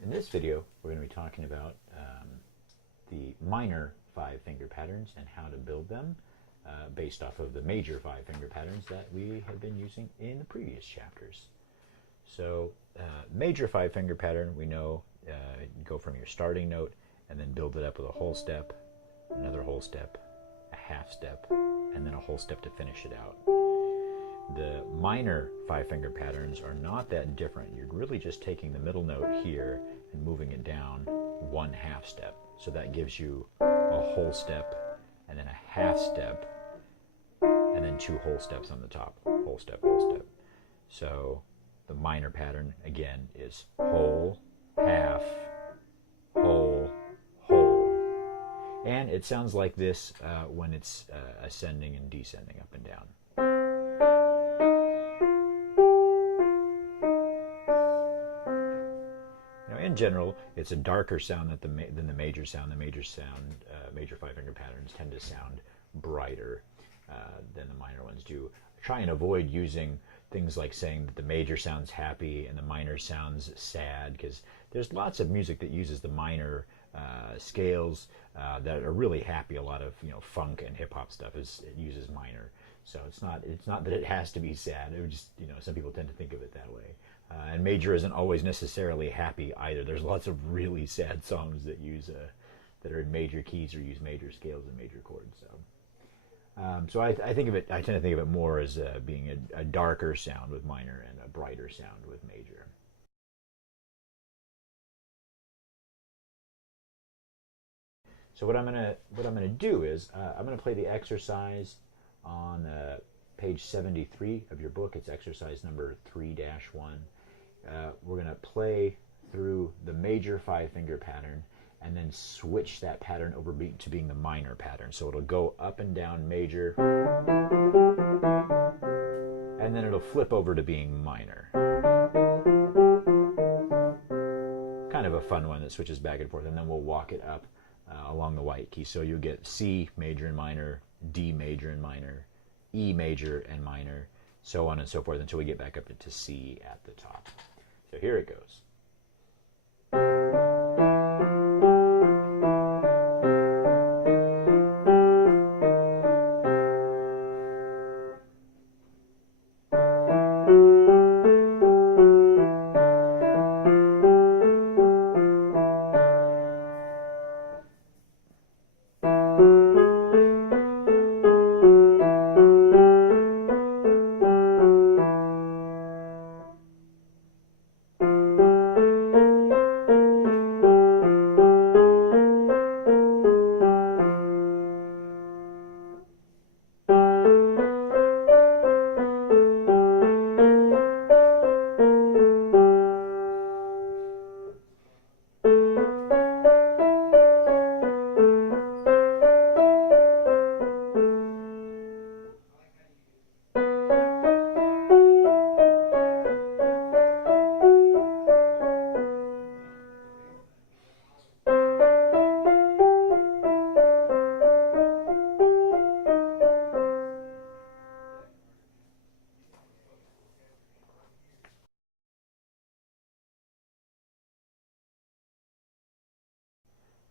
In this video, we're going to be talking about the minor five-finger patterns and how to build them based off of the major five-finger patterns that we have been using in the previous chapters. So, major five-finger pattern, we know go from your starting note and then build it up with a whole step, another whole step, a half step, and then a whole step to finish it out. The minor five-finger patterns are not that different. You're really just taking the middle note here and moving it down one half step. So that gives you a whole step and then a half step and then two whole steps on the top. Whole step, whole step. So the minor pattern, again, is whole, half, whole, whole. And it sounds like this when it's ascending and descending up and down. In general, it's a darker sound than the major sound. The major five-finger patterns tend to sound brighter than the minor ones do. Try and avoid using things like saying that the major sounds happy and the minor sounds sad, because there's lots of music that uses the minor scales that are really happy. A lot of funk and hip hop stuff it uses minor. So it's not that it has to be sad. It would just some people tend to think of it that way. And major isn't always necessarily happy either. There's lots of really sad songs that use that are in major keys or use major scales and major chords. So I tend to think of it more as being a darker sound with minor and a brighter sound with major. So what I'm gonna do is I'm gonna play the exercise on page 73 of your book. It's exercise number 3-1. We're going to play through the major five-finger pattern and then switch that pattern over to being the minor pattern. So it'll go up and down major, and then it'll flip over to being minor. Kind of a fun one that switches back and forth, and then we'll walk it up along the white key. So you'll get C major and minor, D major and minor, E major and minor, so on and so forth until we get back up to C at the top. So here it goes.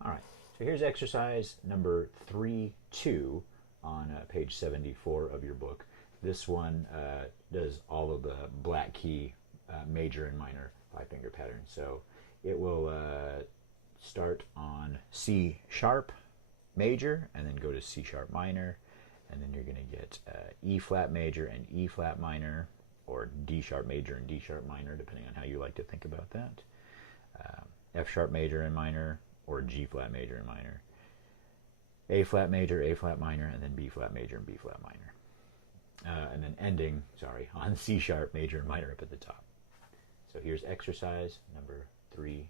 All right, so here's exercise number 3-2 on page 74 of your book. This one does all of the black key major and minor five-finger patterns. So it will start on C sharp major and then go to C sharp minor, and then you're going to get E flat major and E flat minor, or D sharp major and D sharp minor, depending on how you like to think about that. F sharp major and minor, or G flat major and minor, A flat major, A flat minor, and then B flat major and B flat minor. And then ending, on C sharp major and minor up at the top. So here's exercise number 3-2.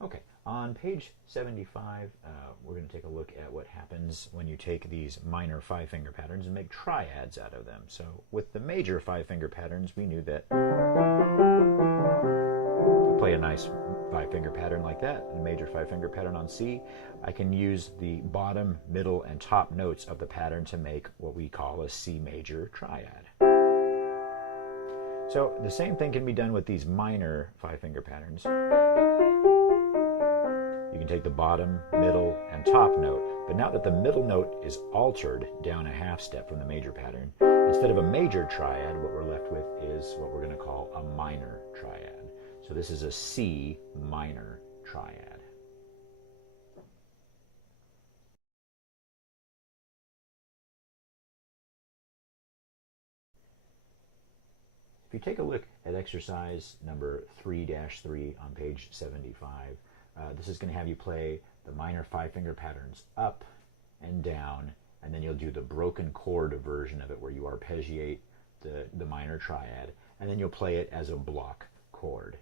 Okay, on page 75, we're going to take a look at what happens when you take these minor five-finger patterns and make triads out of them. So with the major five-finger patterns, we knew that to play a nice five-finger pattern like that, a major five-finger pattern on C, I can use the bottom, middle, and top notes of the pattern to make what we call a C major triad. So the same thing can be done with these minor five-finger patterns. You can take the bottom, middle, and top note, but now that the middle note is altered down a half step from the major pattern, instead of a major triad, what we're left with is what we're going to call a minor triad. So this is a C minor triad. If you take a look at exercise number 3-3 on page 75, this is going to have you play the minor five-finger patterns up and down, and then you'll do the broken chord version of it where you arpeggiate the minor triad, and then you'll play it as a block chord.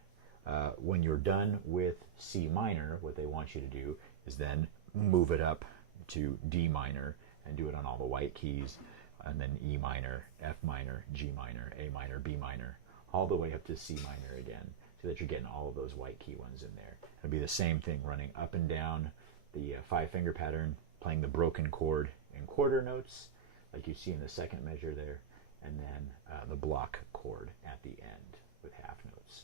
When you're done with C minor, what they want you to do is then move it up to D minor and do it on all the white keys, and then E minor, F minor, G minor, A minor, B minor, all the way up to C minor again, so that you're getting all of those white key ones in there. It'll be the same thing, running up and down the five-finger pattern, playing the broken chord in quarter notes, like you see in the second measure there, and then the block chord at the end with half notes.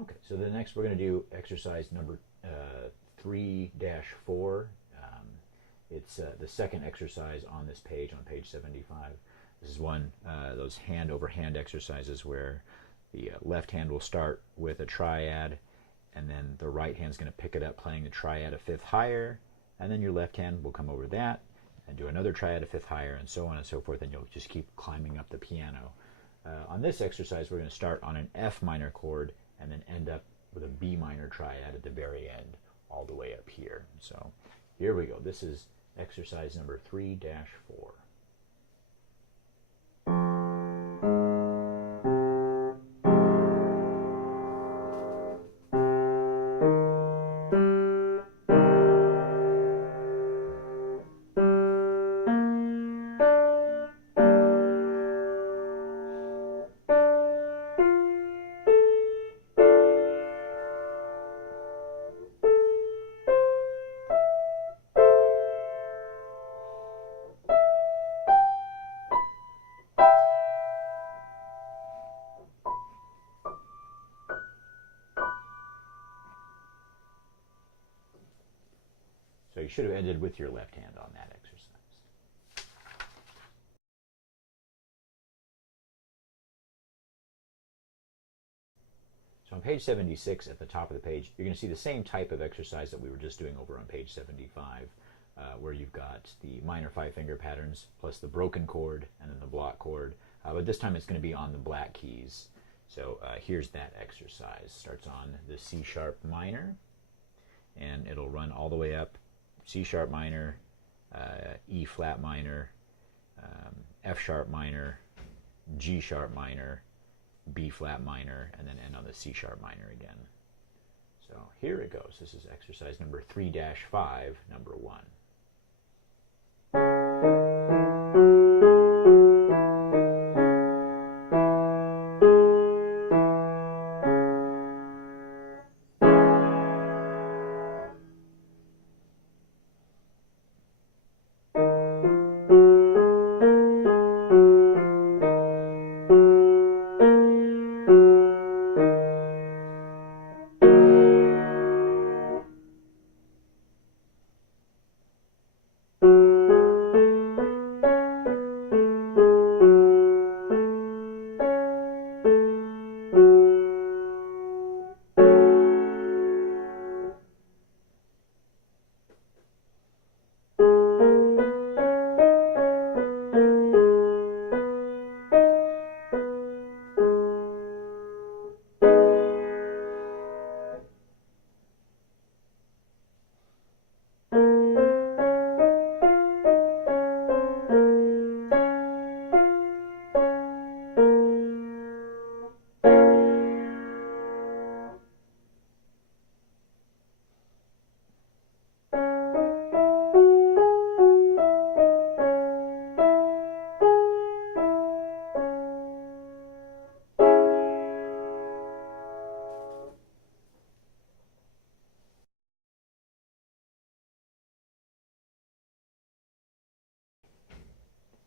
Okay, so the next we're going to do exercise number 3-4. It's the second exercise on this page, on page 75. This is one those hand-over-hand exercises where the left hand will start with a triad, and then the right hand is going to pick it up playing the triad a fifth higher, and then your left hand will come over that and do another triad a fifth higher, and so on and so forth, and you'll just keep climbing up the piano. On this exercise, we're going to start on an F minor chord and then end up with a B minor triad at the very end, all the way up here. So here we go. This is exercise number 3-4. should have ended with your left hand on that exercise. So on page 76, at the top of the page, you're going to see the same type of exercise that we were just doing over on page 75, where you've got the minor 5-finger patterns plus the broken chord and then the block chord. But this time it's going to be on the black keys. So here's that exercise. Starts on the C sharp minor, and it'll run all the way up C sharp minor, E flat minor, F sharp minor, G sharp minor, B flat minor, and then end on the C sharp minor again. So here it goes. This is exercise number 3-5, number 1.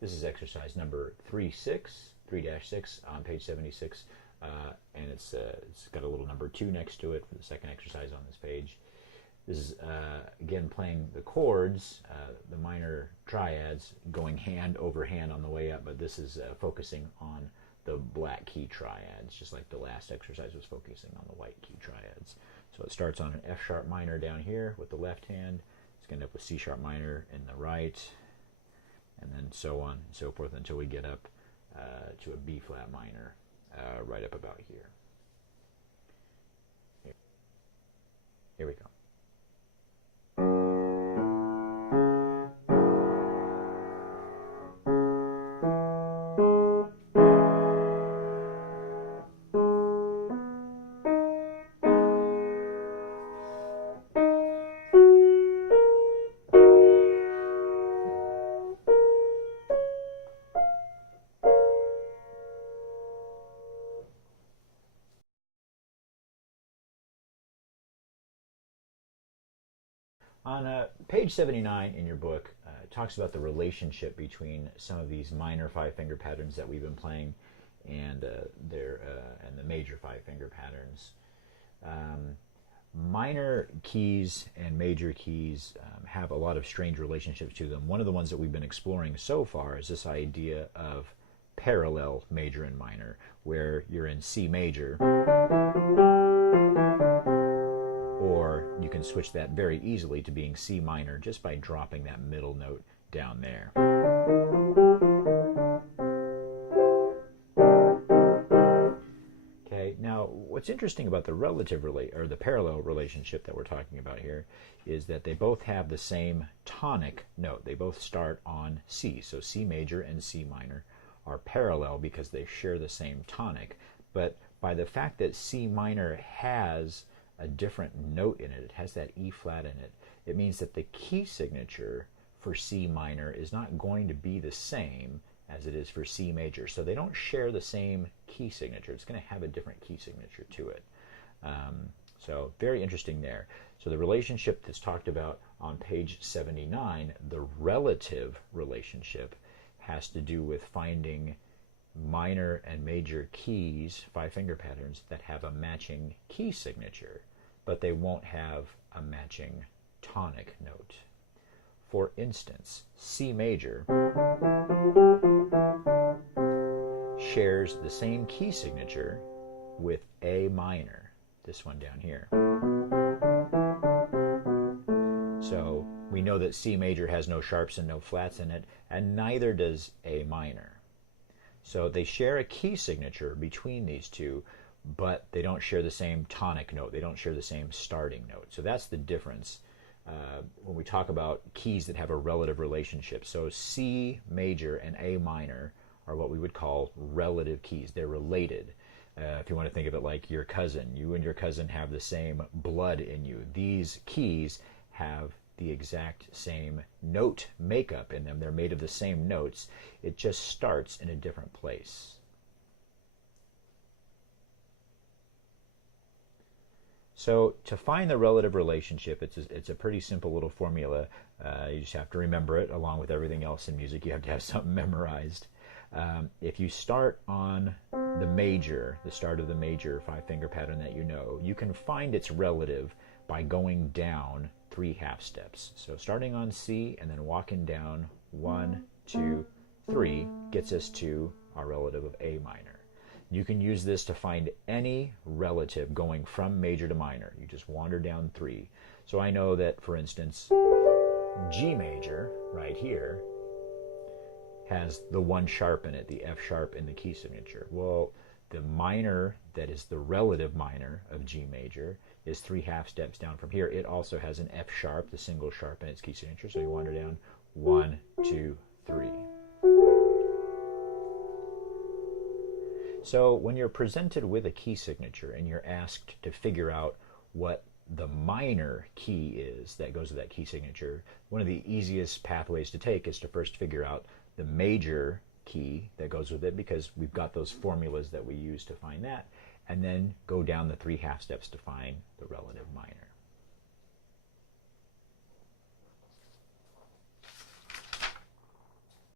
This is exercise number 3-6 on page 76, and it's got a little number 2 next to it for the second exercise on this page. This is, again, playing the chords, the minor triads, going hand over hand on the way up, but this is focusing on the black key triads, just like the last exercise was focusing on the white key triads. So it starts on an F sharp minor down here with the left hand. It's going to end up with C sharp minor in the right, and then so on and so forth until we get up to a B flat minor right up about here. Here we go. On page 79 in your book, it talks about the relationship between some of these minor 5-finger patterns that we've been playing and and the major 5-finger patterns. Minor keys and major keys have a lot of strange relationships to them. One of the ones that we've been exploring so far is this idea of parallel major and minor, where you're in C major, or you can switch that very easily to being C minor just by dropping that middle note down there. Okay, now what's interesting about the the parallel relationship that we're talking about here is that they both have the same tonic note. They both start on C, so C major and C minor are parallel because they share the same tonic. But by the fact that C minor has a different note in it, it has that E flat in it, it means that the key signature for C minor is not going to be the same as it is for C major. So they don't share the same key signature. It's going to have a different key signature to it. So very interesting there. So the relationship that's talked about on page 79, the relative relationship, has to do with finding minor and major keys, 5-finger patterns, that have a matching key signature, but they won't have a matching tonic note. for instance, C major shares the same key signature with A minor, this one down here. So we know that C major has no sharps and no flats in it, and neither does A minor. So they share a key signature between these two, but they don't share the same tonic note. They don't share the same starting note. So that's the difference when we talk about keys that have a relative relationship. So C major and A minor are what we would call relative keys. They're related. If you want to think of it like your cousin, you and your cousin have the same blood in you. These keys have the exact same note makeup in them. They're made of the same notes. It just starts in a different place. So to find the relative relationship, it's a pretty simple little formula. You just have to remember it along with everything else in music. You have to have something memorized. If you start on the major, the start of the major five-finger pattern that you know, you can find its relative by going down 3 half steps. So starting on C and then walking down 1, 2, 3 gets us to our relative of A minor. You can use this to find any relative going from major to minor. You just wander down 3. So I know that, for instance, G major right here has the 1 sharp in it, the F sharp in the key signature. Well, the minor that is the relative minor of G major is 3 half steps down from here. It also has an F sharp, the single sharp in its key signature. So you wander down 1, 2, 3. So when you're presented with a key signature and you're asked to figure out what the minor key is that goes with that key signature, one of the easiest pathways to take is to first figure out the major key that goes with it, because we've got those formulas that we use to find that, and then go down the 3 half steps to find the relative minor.